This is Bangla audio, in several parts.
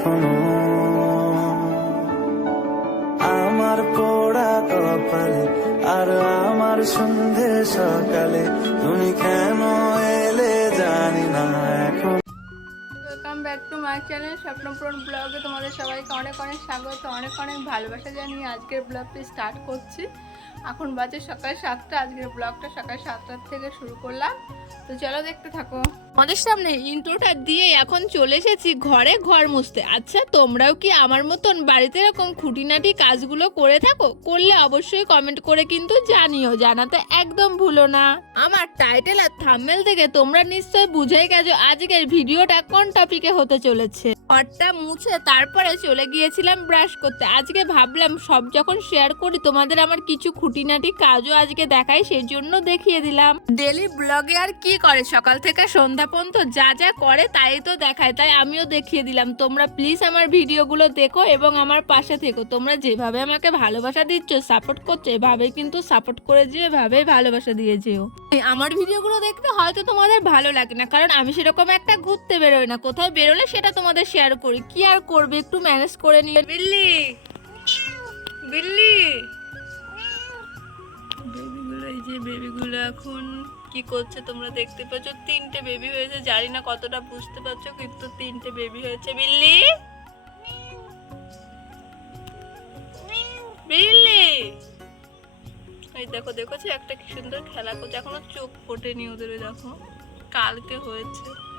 এখনও। আমার পোড়া কপালে আর আমার সন্ধে সকালে তুমি কেন এলে জানি না এখন। ব্যাক ব্লগে তোমাদের সবাইকে অনেক অনেক স্বাগত, অনেক অনেক ভালোবাসা জানিয়ে আজকের ব্লগটি স্টার্ট করছি। এখন বাজে সকাল সাতটা, আজকের ব্লগটা সকাল সাতটার থেকে শুরু করলাম। তো চলো দেখতে থাকো। আমাদের সামনে ইন্ট্রোটা দিয়ে এখন চলে এসেছি ঘরে ঘর মুছতে। আচ্ছা তোমরাও কি আমার মতন বাড়িতে এরকম খুঁটিনাটি কাজগুলো করে থাকো? করলে অবশ্যই কমেন্ট করে কিন্তু জানিও, জানাতে একদম ভুলো না। আমার টাইটেল আর থাম্বনেল থেকে তোমরা নিশ্চয় বুঝেই গেছো আজকের ভিডিওটা কোন টপিকে হতে চলেছে। ঘরটা মুছে তারপরে চলে গিয়েছিলাম ব্রাশ করতে। আজকে ভাবলাম সব যখন শেয়ার করি, তোমাদের আমার কিছু খুঁটিনাটি কাজও আজকে দেখাই সেই জন্য দেখিয়ে দিলাম। ডেলি ব্লগে আর কি করে? সকাল থেকে সন্ধ্যা পর্যন্ত যা যা করে তাই তো দেখায় তাই আমিও দেখিয়ে দিলাম। তোমরা প্লিজ আমার ভিডিওগুলো দেখো এবং আমার পাশে থেকো। তোমরা যেভাবে আমাকে ভালোবাসা দিচ্ছ সাপোর্ট করছ এভাবে কিন্তু সাপোর্ট করে যেও এভাবে ভালোবাসা দিয়ে যেও। আমার ভিডিওগুলো দেখতে হয়তো তোমাদের ভালো লাগে না কারণ আমি সেরকম একটা ঘুরতে বেরোই না। কোথাও বেরোলে সেটা তোমাদের শেয়ার করি। কি আর করবে? একটু ম্যানেজ করে নিয়ে বিল্লি! বিল্লি! বেবিগুলো এই যে বেবিগুলো এখন কি করছে তোমরা দেখতে পাচ্ছ? তিনটে বেবি হয়েছে, জানি না কতটা বুঝতে পারছ, কিন্তু তিনটে বেবি হয়েছে। বিল্লি? বিল্লি? এই দেখো, দেখেছ? একটা কি সুন্দর খেলা করছে। এখনও চোখ ফোটেনি ওদের, দেখো। কালকে হয়েছে।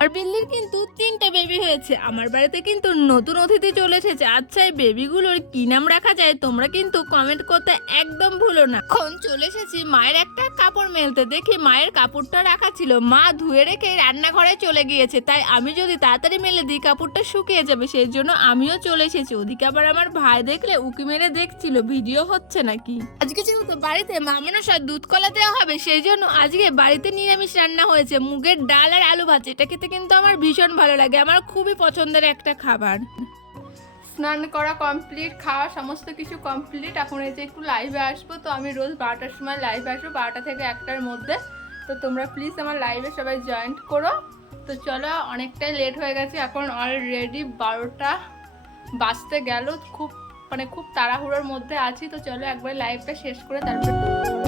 আর বিল্লির কিন্তু তিনটে বেবি হয়েছে। আমার বাড়িতে কিন্তু নতুন অতিথি চলে এসেছে। আচ্ছা এই বেবিগুলোর কি নাম রাখা যায় তোমরা কিন্তু কমেন্ট করতে একদম ভুলো না। এখন চলে এসেছি মায়ের একটা কাপড় মেলতে। দেখি মায়ের কাপড়টা রাখা ছিল। মা ধুয়ে রেখে রান্নাঘরে চলে গিয়েছে। তাই আমি যদি তাড়াতাড়ি মেলে দিই, কাপড়টা শুকিয়ে যাবে। সেই জন্য আমিও চলে এসেছি। ওদিকে আবার আমার ভাই দেখলে উকি মেরে দেখছিল। ভিডিও হচ্ছে নাকি? আজকে যেহেতু বাড়িতে মামনসার দুধ কলা দেওয়া হবে, সেই জন্য আজকে বাড়িতে নিরামিষ রান্না হয়েছে। মুগের ডাল আর আলু ভাজা। এটা খেতে কিন্তু আমার ভীষণ ভালো লাগে। আমার খুবই পছন্দের একটা খাবার। স্নান করা কমপ্লিট খাওয়া সমস্ত কিছু কমপ্লিট এখন এই যে একটু লাইভে আসব, তো আমি রোজ বারোটার সময় লাইভে আসব, বারোটা থেকে একটার মধ্যে। তো তোমরা প্লিজ আমার লাইভে সবাই জয়েন্ট করো। তো চলো, অনেকটাই লেট হয়ে গেছে, এখন অলরেডি বারোটা বাজতে গেল। খুব মানে খুব তাড়াহুড়োর মধ্যে আছি। তো চলো একবার লাইভটা শেষ করে তারপর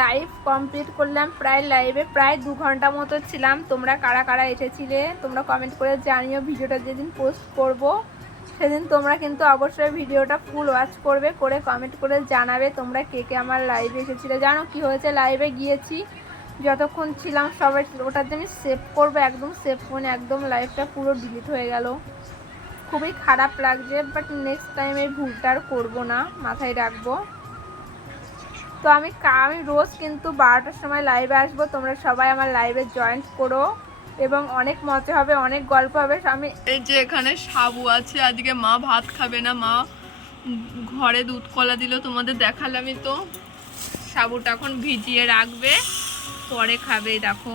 লাইভ কমপ্লিট করলাম, প্রায় লাইভে প্রায় দু ঘণ্টা মতো ছিলাম। তোমরা কারা কারা এসেছিলে, তোমরা কমেন্ট করে জানিও ভিডিওটা যেদিন পোস্ট করব। সেদিন তোমরা কিন্তু অবশ্যই ভিডিওটা ফুল ওয়াচ করবে, করে কমেন্ট করে জানাবে তোমরা কে কে আমার লাইভে এসেছিলে। জানো কি হয়েছে লাইভে গিয়েছি, যতক্ষণ ছিলাম সবাই ওটার জন্য সেভ করব, একদম সেভ ফোনে একদম লাইভটা পুরো ডিলিট হয়ে গেল। খুবই খারাপ লাগছে বাট নেক্সট টাইম এই ভুলটা আর করব না, মাথায় রাখব। তো আমি আমি রোজ কিন্তু বারোটার সময় লাইভে আসব, তোমরা সবাই আমার লাইভে জয়েন্ট করো এবং অনেক মজা হবে, অনেক গল্প হবে। আমি এই যে এখানে সাবু আছে, আজকে মা ভাত খাবে না, মা ঘরে দুধ কলা দিল, তোমাদের দেখালামই তো। সাবুটা এখন ভিজিয়ে রাখবে, পরে খাবে, দেখো।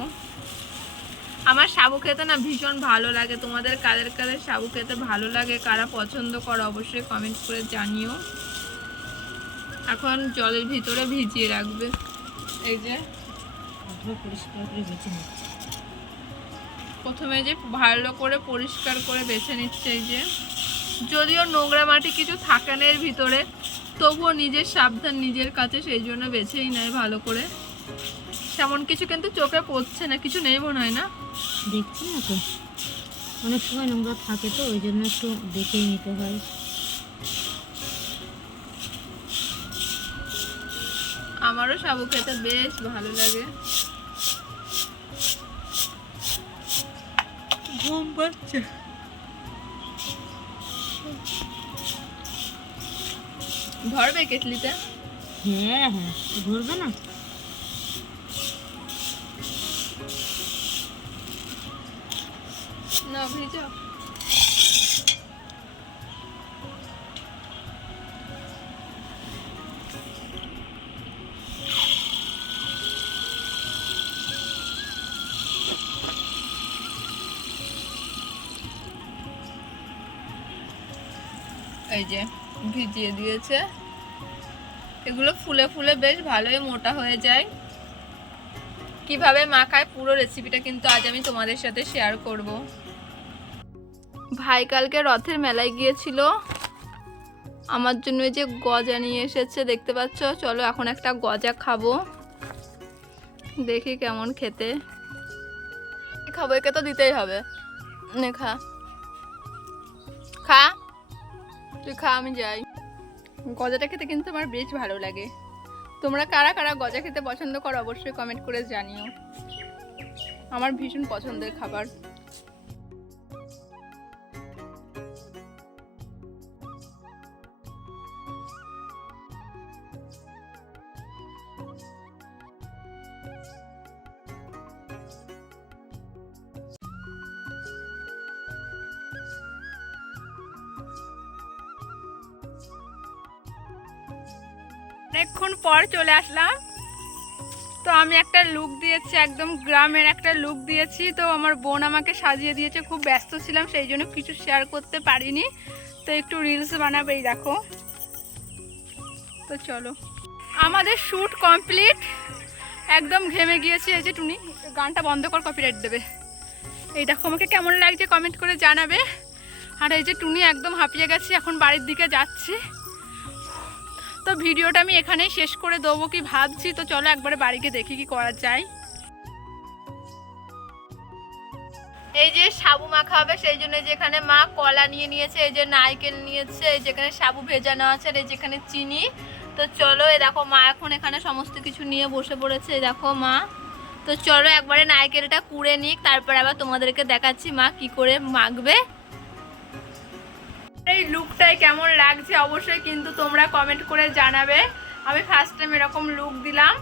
আমার সাবু খেতে না ভীষণ ভালো লাগে, তোমাদের কাদের কাদের সাবু খেতে ভালো লাগে, কারা পছন্দ করো অবশ্যই কমেন্ট করে জানিও। এখন জলের ভিতরে ভিজিয়ে রাখবে। এই যে। প্রথমে যে ভালো করে পরিষ্কার করে বেছে নিচ্ছে এই যে। যদিও নোংরা মাটি কিছু থাকে না এর ভিতরে, তবুও নিজের সাবধান নিজের কাছে সেই জন্য বেছেই নেয় ভালো করে। তেমন কিছু কিন্তু চোখে পড়ছে না, কিছু নেই মনে হয় না? দেখছি না তো। অনেক সময় নোংরা থাকে তো, ওই জন্য একটু দেখেই নিতে হয়। আমারও সাবু খেতে বেশ ভালো লাগে। ঘুম পাচ্ছে। ধরবে কেটলিতে? হ্যাঁ হ্যাঁ ধরবে না। না ভেজো। এই যে ভিজিয়ে দিয়েছে। এগুলো ফুলে ফুলে বেশ ভালোই মোটা হয়ে যায়। কীভাবে মাখায় পুরো রেসিপিটা কিন্তু আজ আমি তোমাদের সাথে শেয়ার করব। ভাই কালকে রথের মেলায় গিয়েছিল। আমার জন্য যে গজা নিয়ে এসেছে, দেখতে পাচ্ছ? চলো এখন একটা গজা খাব। দেখি কেমন খেতে। খাব, একে তো দিতেই হবে। খা। খা। তুই খা, আমি যাই। গজাটা খেতে কিন্তু আমার বেশ ভালো লাগে। তোমরা কারা কারা গজা খেতে পছন্দ করো অবশ্যই কমেন্ট করে জানিও। আমার ভীষণ পছন্দের খাবার। অনেকক্ষণ পর চলে আসলাম। তো আমি একটা লুক দিয়েছি, একদম গ্রামের একটা লুক দিয়েছি। তো আমার বোন আমাকে সাজিয়ে দিয়েছে, খুব ব্যস্ত ছিলাম, সেই জন্য কিছু শেয়ার করতে পারিনি। তো একটু রিলস বানাবে, এই দেখো। তো চলো। আমাদের শ্যুট কমপ্লিট একদম ঘেমে গিয়েছি, এই যে টুনি, গানটা বন্ধ কর কপিরাইট দেবে। এই দেখো, আমাকে কেমন লাগছে কমেন্ট করে জানাবে। আর এই যে টুনি একদম হাঁপিয়ে গেছি, এখন বাড়ির দিকে যাচ্ছি। তো ভিডিওটা আমি এখানেই শেষ করে দেবো কি ভাবছি, তো চলো একবারে বাড়িকে দেখি কি করা যায়। এই যে সাবু মাখা হবে, সেই জন্য যেখানে মা কলা নিয়ে নিয়েছে, এই যে নারকেল নিয়েছে, এই যেখানে সাবু ভেজানো আছে, আর এই যেখানে চিনি। তো চলো এ দেখো মা এখন এখানে সমস্ত কিছু নিয়ে বসে পড়েছে, এই দেখো মা। তো চলো একবারে নারকেলটা কুড়ে নিক, তারপর আবার তোমাদেরকে দেখাচ্ছি মা কি করে মাখবে। এই লুকটাই কেমন লাগছে অবশ্যই কিন্তু তোমরা কমেন্ট করে জানাবে। আমি ফার্স্ট টাইম এরকম লুক দিলাম।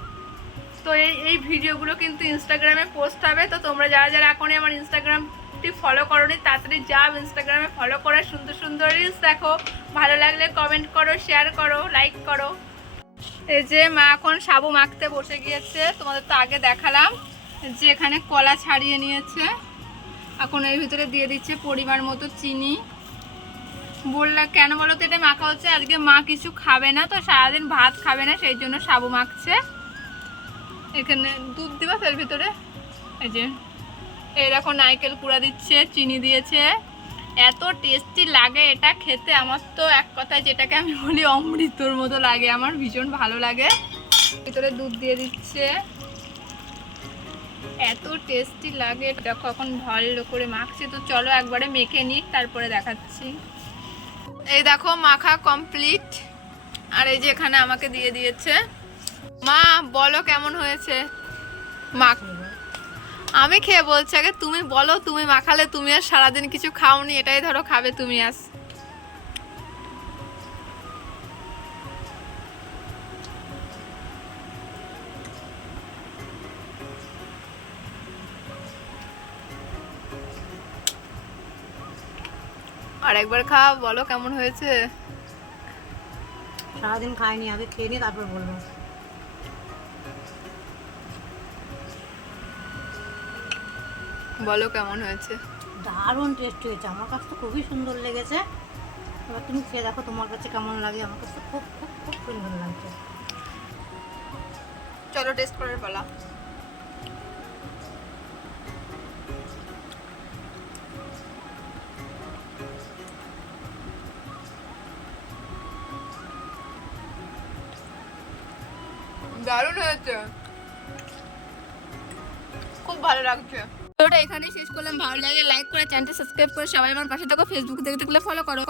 তো এই এই ভিডিওগুলো কিন্তু ইনস্টাগ্রামে পোস্ট হবে। তো তোমরা যারা যারা এখনই আমার ইনস্টাগ্রামটি ফলো করোনি, তাড়াতাড়ি যাও ইনস্টাগ্রামে ফলো করে সুন্দর সুন্দর রিলস দেখো। ভালো লাগলে কমেন্ট করো শেয়ার করো লাইক করো। এই যে মা এখন সাবু মাখতে বসে গিয়েছে। তোমাদের তো আগে দেখালাম যে এখানে কলা ছাড়িয়ে নিয়েছে। এখন এর ভিতরে দিয়ে দিচ্ছে পরিমাণ মতো চিনি। বললে, কেন বলো তো, এটা মাখা হচ্ছে, আজকে মা কিছু খাবে না তো, সারাদিন ভাত খাবে না, সেই জন্য সাবু মাখছে। এখানে দুধ দিবা এর ভিতরে? এই যে, এই দেখো, নারকেল কুড়া দিচ্ছে, চিনি দিয়েছে। এত টেস্টি লাগে এটা খেতে, আমার তো এক কথায় যেটাকে আমি বলি অমৃতর মতো লাগে, আমার ভীষণ ভালো লাগে। ভিতরে দুধ দিয়ে দিচ্ছে। এত টেস্টি লাগে, দেখো, এখন ভালো করে মাখছে। তো চলো একবারে মেখে নিক তারপরে দেখাচ্ছি। এই দেখো মাখা কমপ্লিট আর এই যে এখানে আমাকে দিয়ে দিয়েছে। মা, বলো কেমন হয়েছে? মাখ আমি খেয়ে বলছি, আগে তুমি বলো, তুমি মাখালে তুমি আর সারাদিন কিছু খাওনি, এটাই ধরো খাবে তুমি আজ। আর একবার খাওয়া বলো কেমন হয়েছে? সারাদিন খাইনি আগে খেয়ে নিই তারপর বলব। বলো কেমন হয়েছে? দারুণ টেস্ট হয়েছে আমার কাছে তো খুবই সুন্দর লেগেছে। এবার তুমি খেয়ে দেখো তোমার কাছে কেমন লাগে আমার কাছে খুব খুব খুব সুন্দর লাগছে। চলো টেস্ট করার পালা। দারুণ হয়েছে। খুব ভালো লাগছে। তো ভিডিওটা এখানেই শেষ করলাম। ভালো লাগে লাইক করে চ্যানেলটা সাবস্ক্রাইব করে সবাই আমার পাশে থাকো। ফেসবুক দেখতে গেলে ফলো করো।